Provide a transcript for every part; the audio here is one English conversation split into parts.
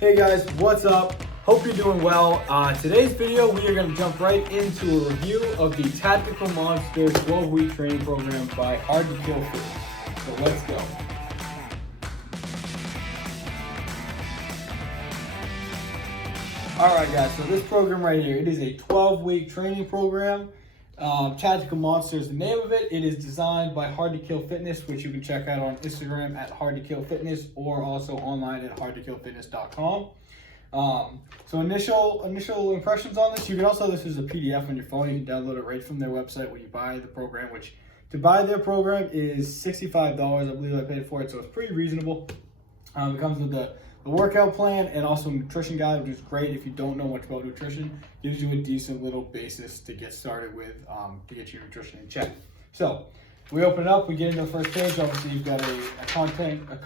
Hey guys, what's up? Hope you're doing well. Today's video, we are going to jump right into a review of the Tactical Monster 12-week training program by HTK Tactical. So let's go. Alright guys, so this program right here, it is a 12-week training program. Tactical Monster is the name of it. It is designed by HTK Fitness, which you can check out on Instagram at HTK Fitness or also online at hardtokillfitness.com. So initial impressions on this. You can also, this is a PDF on your phone. You can download it right from their website when you buy the program, which to buy their program is $65. I believe I paid for it, so it's pretty reasonable. It comes with the workout plan and also a nutrition guide, which is great if you don't know much about nutrition. Gives you a decent little basis to get started with to get your nutrition in check. So we open it up, we get into the first page. Obviously you've got a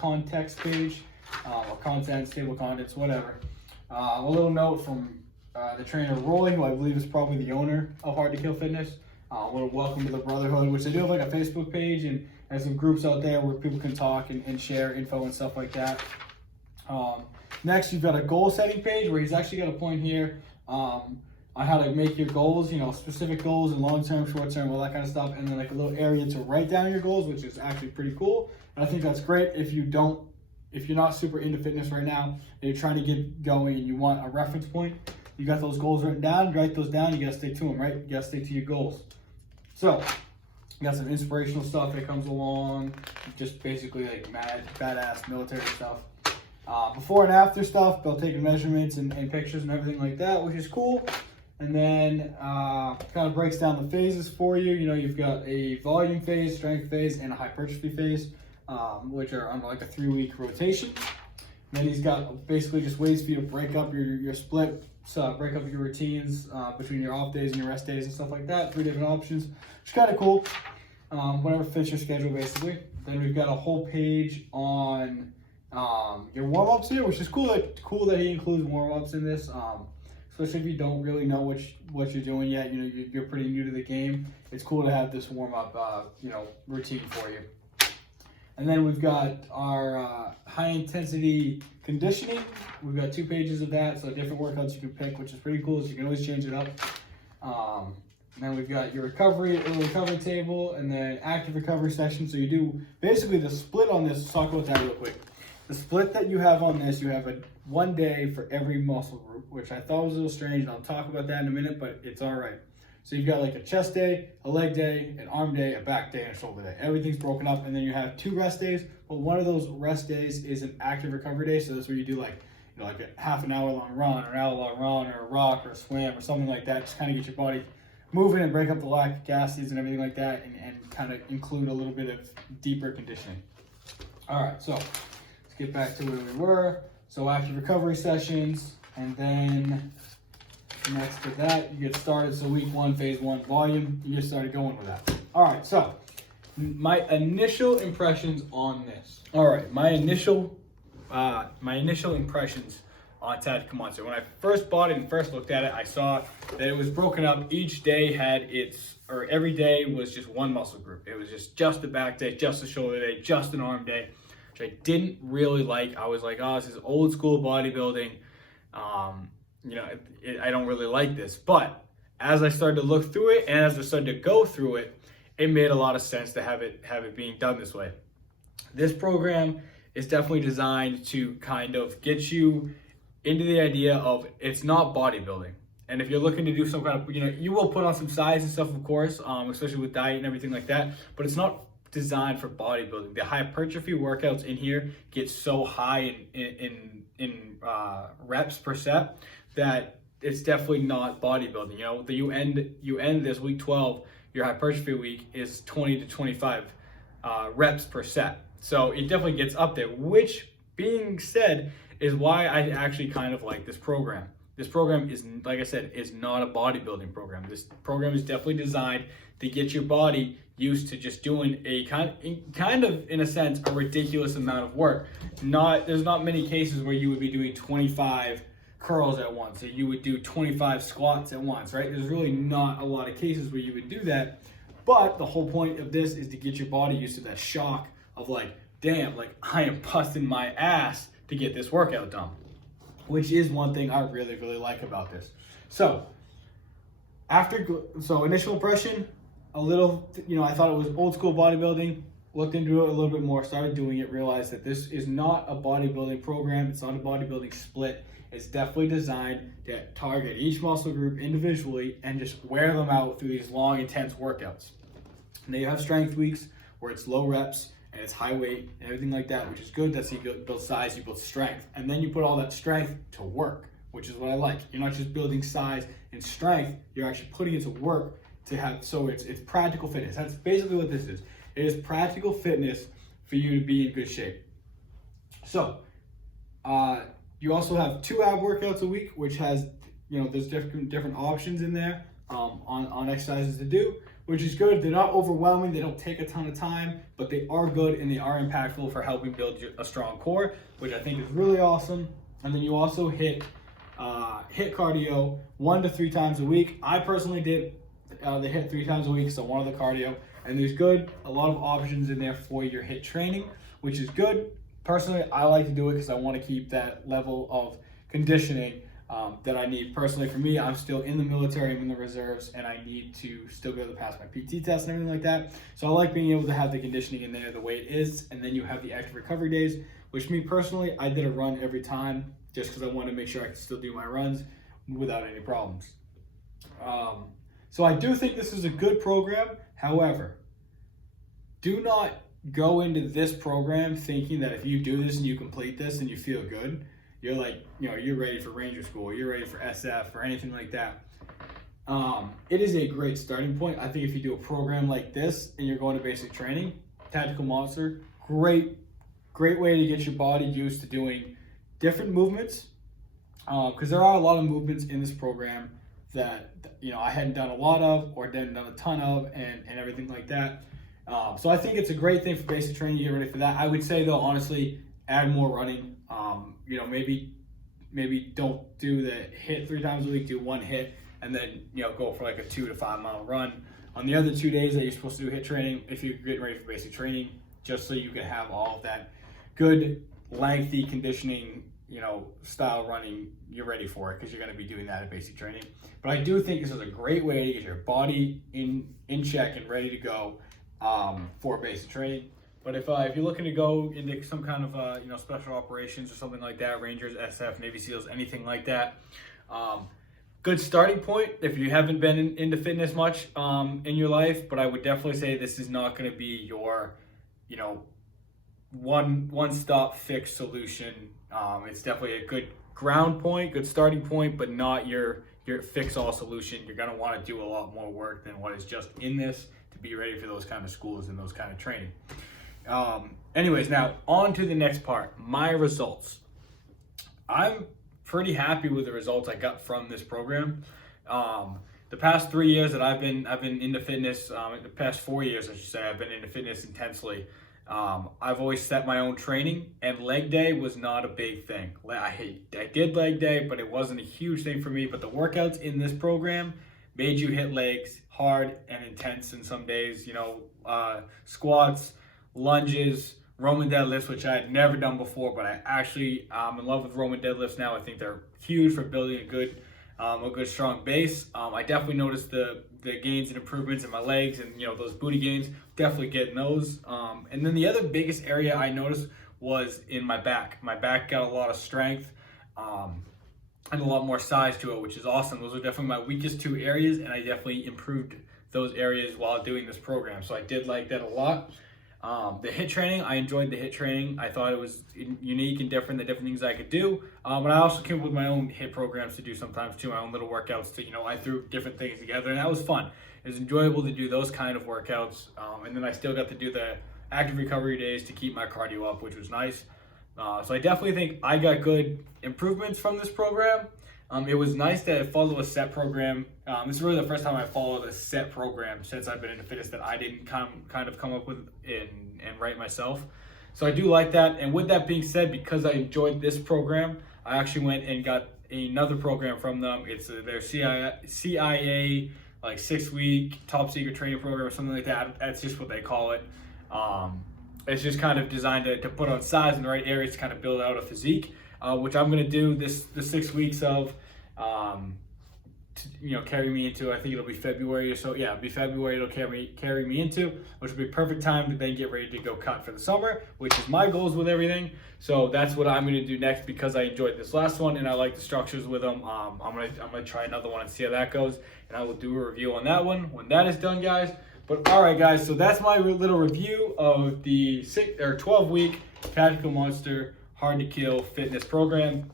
context page, or contents, table of contents, whatever. A little note from the trainer Roy, who I believe is probably the owner of HTK Fitness. A little welcome to the brotherhood, which they do have like a Facebook page and some groups out there where people can talk and share info and stuff like that. Next, you've got a goal setting page where he's actually got a point here on how to make your goals, you know, specific goals and long-term, short-term, all that kind of stuff. And then like a little area to write down your goals, which is actually pretty cool. And I think that's great if you're not super into fitness right now and you're trying to get going and you want a reference point. You got those goals written down, write those down, you gotta stick to them, right? You gotta stick to your goals. So, you got some inspirational stuff that comes along, just basically like badass military stuff. Before and after stuff, they'll take measurements and pictures and everything like that, which is cool. And then kind of breaks down the phases for you. You know, you've got a volume phase, strength phase, and a hypertrophy phase, which are on like a 3-week rotation. And then he's got basically just ways for you to break up your split, so break up your routines between your off days and your rest days and stuff like that. 3 different options, which is kind of cool. Whatever fits your schedule, basically. Then we've got a whole page on your warm-ups here, which is cool that he includes warm-ups in this, especially if you don't really know what you're doing yet. You know, you're pretty new to the game. It's cool to have this warm-up routine for you. And then we've got our high-intensity conditioning. We've got 2 pages of that, so different workouts you can pick, which is pretty cool, so you can always change it up. And then we've got your recovery table, and then active recovery session. So you do basically the split on this. Let's talk about that real quick. The split that you have on this, you have 1 day for every muscle group, which I thought was a little strange, and I'll talk about that in a minute, but it's all right. So you've got like a chest day, a leg day, an arm day, a back day, and a shoulder day. Everything's broken up, and then you have 2 rest days, but one of those rest days is an active recovery day, so that's where you do like, you know, like a half an hour long run, or an hour long run, or a rock, or a swim, or something like that, just kind of get your body moving and break up the lactic acids and everything like that, and kind of include a little bit of deeper conditioning. All right, so let's get back to where we were. So active recovery sessions, and then next to that, you get started. So week 1, phase 1, volume, you get started going with that. All right, so my initial impressions on this. All right, my initial impressions on Tactical Monster. When I first bought it and first looked at it, I saw that it was broken up. Each day had every day was just one muscle group. It was just a back day, just a shoulder day, just an arm day, which I didn't really like. I was like, oh, this is old school bodybuilding. You know, I don't really like this. But as I started to look through it and as I started to go through it, it made a lot of sense to have it being done this way. This program is definitely designed to kind of get you into the idea of it's not bodybuilding. And if you're looking to do some kind of, you know, you will put on some size and stuff, of course, especially with diet and everything like that, but it's not designed for bodybuilding. The hypertrophy workouts in here get so high in reps per set that it's definitely not bodybuilding. You know, you end this week 12, your hypertrophy week is 20 to 25 reps per set. So it definitely gets up there, which being said, is why I actually kind of like this program. This program is, like I said, is not a bodybuilding program. This program is definitely designed to get your body used to just doing a kind of, in a sense, a ridiculous amount of work. There's not many cases where you would be doing 25 curls at once, or you would do 25 squats at once, right? There's really not a lot of cases where you would do that. But the whole point of this is to get your body used to that shock of like, damn, like I am busting my ass to get this workout done. which is one thing I really, really like about this. So initial impression, a little, I thought it was old school bodybuilding. Looked into it a little bit more, started doing it, realized that this is not a bodybuilding program. It's not a bodybuilding split. It's definitely designed to target each muscle group individually and just wear them out through these long, intense workouts. And then you have strength weeks where it's low reps and it's high weight and everything like that, which is good. That's how you build size, you build strength. And then you put all that strength to work, which is what I like. You're not just building size and strength, you're actually putting it to work to have, so it's practical fitness. That's basically what this is. It is practical fitness for you to be in good shape. So, you also have 2 ab workouts a week, which has, there's different options in there on exercises to do, which is good. They're not overwhelming. They don't take a ton of time, but they are good and they are impactful for helping build a strong core, which I think is really awesome. And then you also hit cardio 1 to 3 times a week. I personally did the hit 3 times a week, so one of the cardio. And there's a lot of options in there for your HIIT training, which is good. Personally, I like to do it because I want to keep that level of conditioning that I need. Personally, for me, I'm still in the military, I'm in the reserves, and I need to still be able to pass my PT test and everything like that. So I like being able to have the conditioning in there the way it is. And then you have the active recovery days, which me personally, I did a run every time just because I wanted to make sure I could still do my runs without any problems. So I do think this is a good program. However, do not go into this program thinking that if you do this and you complete this and you feel good, you're like, you're ready for Ranger School, you're ready for SF or anything like that. It is a great starting point. I think if you do a program like this and you're going to basic training, Tactical Monster, great way to get your body used to doing different movements. Because there are a lot of movements in this program that I hadn't done a lot of or didn't done a ton of and everything like that. So I think it's a great thing for basic training to get ready for that. I would say though, honestly, add more running. Maybe don't do the HIIT 3 times a week, do 1 HIIT and then go for like a 2 to 5 mile run on the other 2 days that you're supposed to do HIIT training if you're getting ready for basic training, just so you can have all of that good lengthy conditioning style running. You're ready for it because you're going to be doing that at basic training. But I do think this is a great way to get your body in check and ready to go for basic training. But if you're looking to go into some kind of special operations or something like that, Rangers, SF, Navy SEALs, anything like that, good starting point if you haven't been into fitness much in your life. But I would definitely say this is not going to be your one-stop fix solution. It's definitely a good ground point, good starting point, but not your fix-all solution. You're going to want to do a lot more work than what is just in this to be ready for those kind of schools and those kind of training. Anyways, now on to the next part, my results. I'm pretty happy with the results I got from this program. The past 3 years that I've been into fitness, the past 4 years, I should say, I've been into fitness intensely. I've always set my own training, and leg day was not a big thing. I did leg day, but it wasn't a huge thing for me. But the workouts in this program made you hit legs hard and intense in some days. Squats, lunges, Roman deadlifts, which I had never done before, but I actually am in love with Roman deadlifts now. I think they're huge for building a good strong base. I definitely noticed the gains and improvements in my legs and those booty gains, definitely getting those. And then the other biggest area I noticed was in my back. My back got a lot of strength and a lot more size to it, which is awesome. Those are definitely my weakest 2 areas, and I definitely improved those areas while doing this program. So I did like that a lot. The HIIT training, I enjoyed the HIIT training. I thought it was unique and different, the different things I could do. But I also came up with my own HIIT programs to do sometimes too, my own little workouts to, I threw different things together, and that was fun. It was enjoyable to do those kind of workouts. And then I still got to do the active recovery days to keep my cardio up, which was nice. So I definitely think I got good improvements from this program. It was nice to follow a set program. This is really the first time I followed a set program since I've been into fitness that I didn't kind of come up with and write myself. So I do like that. And with that being said, because I enjoyed this program, I actually went and got another program from them. It's their CIA like 6-week top secret training program or something like that. That's just what they call it. It's just kind of designed to put on size in the right areas to kind of build out a physique. which I'm going to do the 6 weeks of, carry me into, I think it'll be February or so. Yeah, it'll be February it'll carry me into, which will be perfect time to then get ready to go cut for the summer, which is my goals with everything. So that's what I'm going to do next because I enjoyed this last one and I like the structures with them. I'm gonna try another one and see how that goes, and I will do a review on that one when that is done, guys. But all right, guys, so that's my little review of the 12-week Tactical Monster Hard to Kill fitness program.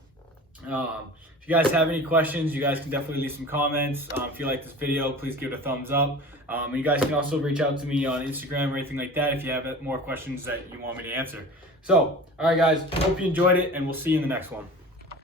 If you guys have any questions, you guys can definitely leave some comments. If you like this video, please give it a thumbs up. And you guys can also reach out to me on Instagram or anything like that if you have more questions that you want me to answer. So, all right, guys, hope you enjoyed it, and we'll see you in the next one.